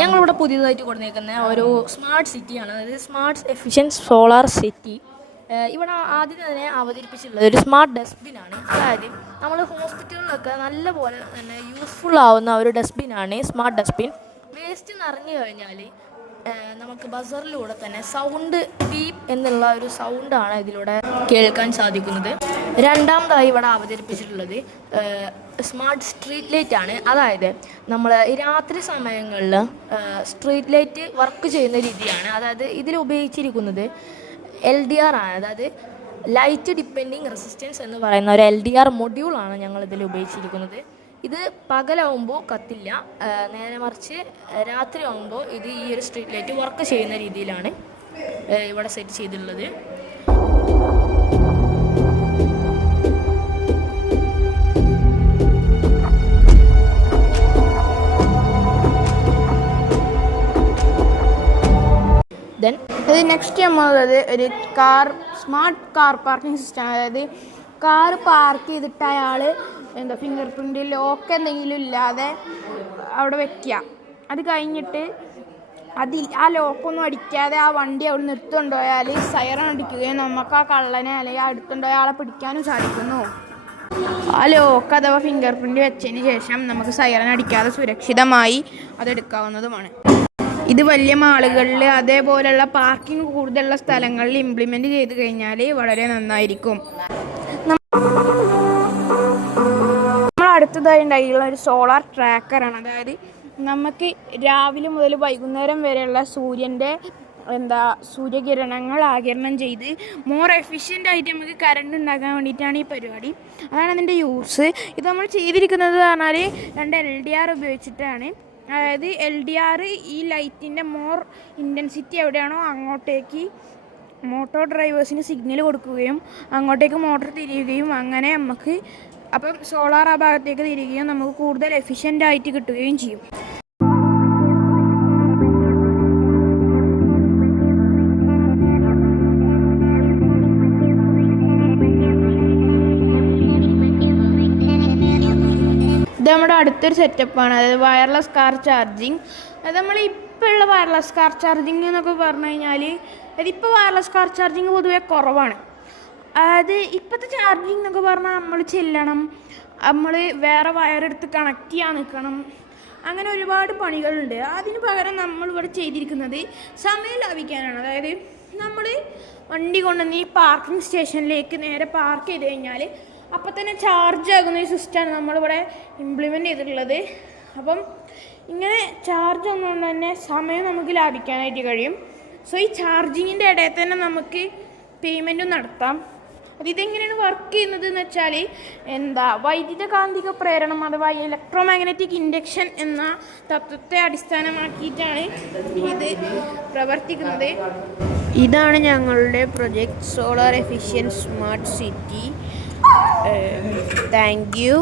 ഞങ്ങളിവിടെ പുതിയതായിട്ട് കൊടുത്തേക്കുന്ന ഒരു സ്മാർട്ട് സിറ്റിയാണ്. അതായത് സ്മാർട്ട് എഫിഷ്യൻറ്റ് സോളാർ സിറ്റി. ഇവിടെ ആദ്യം തന്നെ അവതരിപ്പിച്ചിട്ടുള്ളത് ഒരു സ്മാർട്ട് ഡസ്റ്റ്ബിനാണ്. അതായത് നമ്മൾ ഹോസ്പിറ്റലുകളിലൊക്കെ നല്ല പോലെ തന്നെ യൂസ്ഫുൾ ആവുന്ന ഒരു ഡസ്റ്റ്ബിനാണ് സ്മാർട്ട് ഡസ്റ്റ്ബിൻ. വേസ്റ്റ് നിറഞ്ഞു കഴിഞ്ഞാൽ നമുക്ക് ബസറിലൂടെ തന്നെ സൗണ്ട് ബീപ്പ് എന്നുള്ള ഒരു സൗണ്ടാണ് ഇതിലൂടെ കേൾക്കാൻ സാധിക്കുന്നത്. രണ്ടാമതായി ഇവിടെ അവതരിപ്പിച്ചിട്ടുള്ളത് സ്മാർട്ട് സ്ട്രീറ്റ് ലൈറ്റ് ആണ്. അതായത് നമ്മൾ ഈ രാത്രി സമയങ്ങളിൽ സ്ട്രീറ്റ് ലൈറ്റ് വർക്ക് ചെയ്യുന്ന രീതിയാണ്. അതായത് ഇതിൽ ഉപയോഗിച്ചിരിക്കുന്നത് LDR ആണ്. അതായത് ലൈറ്റ് ഡിപ്പെൻഡിങ് റെസിസ്റ്റൻസ് എന്ന് പറയുന്ന ഒരു LDR മൊഡ്യൂളാണ് ഞങ്ങളിതിൽ ഉപയോഗിച്ചിരിക്കുന്നത്. ഇത് പകലാവുമ്പോൾ കത്തില്ല, നേരെ മറിച്ച് രാത്രി ആകുമ്പോൾ ഇത് ഈ ഒരു സ്ട്രീറ്റ് ലൈറ്റ് വർക്ക് ചെയ്യുന്ന രീതിയിലാണ് ഇവിടെ സെറ്റ് ചെയ്തിട്ടുള്ളത്. ഇത് നെക്സ്റ്റ് നമ്മളുള്ളത് ഒരു സ്മാർട്ട് കാർ പാർക്കിംഗ് സിസ്റ്റം. അതായത് കാർ പാർക്ക് ചെയ്തിട്ട് അയാൾ ഫിംഗർ പ്രിൻ്റ് ലോക്ക് എന്തെങ്കിലും ഇല്ലാതെ അവിടെ വയ്ക്കുക. അത് കഴിഞ്ഞിട്ട് ആ ലോക്കൊന്നും അടിക്കാതെ ആ വണ്ടി അവിടെ നിർത്തുകൊണ്ടുപോയാൽ സൈറൺ അടിക്കുകയും നമുക്ക് ആ കള്ളനെ അല്ലെങ്കിൽ അടുത്തുകൊണ്ടുപോയ ആളെ പിടിക്കാനും സാധിക്കുന്നു. ആ ലോക്ക് അഥവാ ഫിംഗർ പ്രിൻ്റ് വെച്ചതിന് ശേഷം നമുക്ക് സൈറൺ അടിക്കാതെ സുരക്ഷിതമായി അതെടുക്കാവുന്നതുമാണ്. ഇത് വലിയ മാളുകളിൽ അതേപോലെയുള്ള പാർക്കിംഗ് കൂടുതലുള്ള സ്ഥലങ്ങളിൽ ഇംപ്ലിമെൻ്റ് ചെയ്ത് കഴിഞ്ഞാൽ വളരെ നന്നായിരിക്കും. നമ്മൾ അടുത്തതായി ഉണ്ടായിട്ടുള്ള ഒരു സോളാർ ട്രാക്കറാണ്. അതായത് നമുക്ക് രാവിലെ മുതൽ വൈകുന്നേരം വരെയുള്ള സൂര്യകിരണങ്ങൾ ആഗിരണം ചെയ്ത് മോർ എഫിഷ്യൻ്റായിട്ട് നമുക്ക് കറണ്ട് ഉണ്ടാക്കാൻ വേണ്ടിയിട്ടാണ് ഈ പരിപാടി. അതാണ് അതിൻ്റെ യൂസ്. ഇത് നമ്മൾ ചെയ്തിരിക്കുന്നത് പറഞ്ഞാൽ 2 LDR ഉപയോഗിച്ചിട്ടാണ്. അതായത് LDR ഈ ലൈറ്റിൻ്റെ മോർ ഇൻറ്റൻസിറ്റി എവിടെയാണോ അങ്ങോട്ടേക്ക് മോട്ടോർ ഡ്രൈവേഴ്സിന് സിഗ്നൽ കൊടുക്കുകയും അങ്ങോട്ടേക്ക് മോട്ടോർ തിരിയുകയും അങ്ങനെ നമുക്ക് അപ്പം സോളാർ ആ ഭാഗത്തേക്ക് തിരികുകയും നമുക്ക് കൂടുതൽ എഫിഷ്യൻ്റായിട്ട് കിട്ടുകയും ചെയ്യും. ഇത് നമ്മുടെ അടുത്തൊരു സെറ്റപ്പാണ്. അതായത് വയർലെസ് കാർ ചാർജിങ്. അത് നമ്മൾ ഇപ്പോൾ ഉള്ള വയർലെസ് കാർ ചാർജിങ് എന്നൊക്കെ പറഞ്ഞു കഴിഞ്ഞാൽ അതിപ്പോൾ വയർലെസ് കാർ ചാർജിങ് പൊതുവെ കുറവാണ്. അതായത് ഇപ്പോഴത്തെ ചാർജിങ് എന്നൊക്കെ പറഞ്ഞാൽ നമ്മൾ ചെല്ലണം, നമ്മൾ വേറെ വയറെടുത്ത് കണക്ട് ചെയ്യാൻ നിൽക്കണം, അങ്ങനെ ഒരുപാട് പണികളുണ്ട്. അതിന് പകരം നമ്മളിവിടെ ചെയ്തിരിക്കുന്നത് സമയം ലാഭിക്കാനാണ്. അതായത് നമ്മൾ വണ്ടി കൊണ്ടുവന്ന് ഈ പാർക്കിംഗ് സ്റ്റേഷനിലേക്ക് നേരെ പാർക്ക് ചെയ്ത് കഴിഞ്ഞാൽ അപ്പം തന്നെ ചാർജ് ആകുന്ന ഒരു സിസ്റ്റമാണ് നമ്മളിവിടെ ഇംപ്ലിമെൻ്റ് ചെയ്തിട്ടുള്ളത്. അപ്പം ഇങ്ങനെ ചാർജ് ഒന്നുകൊണ്ട് തന്നെ സമയം നമുക്ക് ലാഭിക്കാനായിട്ട് കഴിയും. സോ ഈ ചാർജിങ്ങിൻ്റെ ഇടയിൽ തന്നെ നമുക്ക് പേയ്മെൻറ്റും നടത്താം. അപ്പോൾ ഇതെങ്ങനെയാണ് വർക്ക് ചെയ്യുന്നത് എന്ന് വെച്ചാൽ വൈദ്യുത കാന്തിക പ്രേരണം അഥവാ ഇലക്ട്രോമാഗ്നറ്റിക് ഇൻഡക്ഷൻ എന്ന തത്വത്തെ അടിസ്ഥാനമാക്കിയിട്ടാണ് ഇത് പ്രവർത്തിക്കുന്നത്. ഇതാണ് ഞങ്ങളുടെ project solar efficient smart city. Thank you.